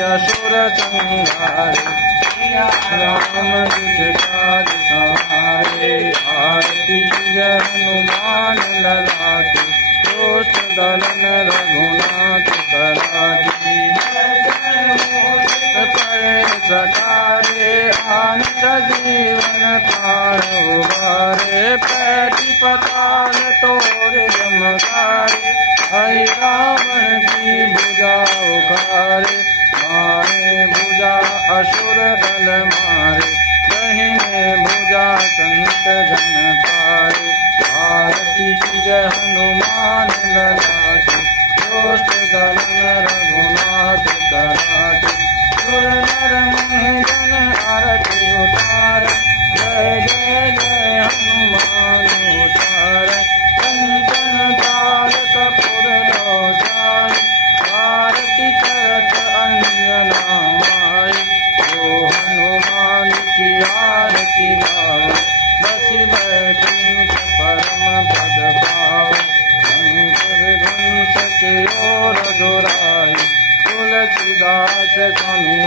असुर संहारे राम दुझ काज सवारे। आरती जय हनुमान लला की दोष दलन रघुनाथ करारी। परे सकारे आनंद जीवन प्राण उबारे। पैठी पताल तोरे जमकारे हरि रावण की भुजा उखारे। बाएं भुजा असुर दल मारे दाहिने भुजा संत जन तारे। आरती जय हनुमान लला की दोष दलन रघुनाथ करारी। सुर नर मुनि जन आरती उतार जय जय जय हनुमान उतार। कंचन ताल कपूर लोचाई आरती करत अंजना माई। जो हनुमान की आरती गावे बसी बैकुंठ परम पद पावे। अंक विध्वंस के ओर दुराई तुलसीदास स्वामी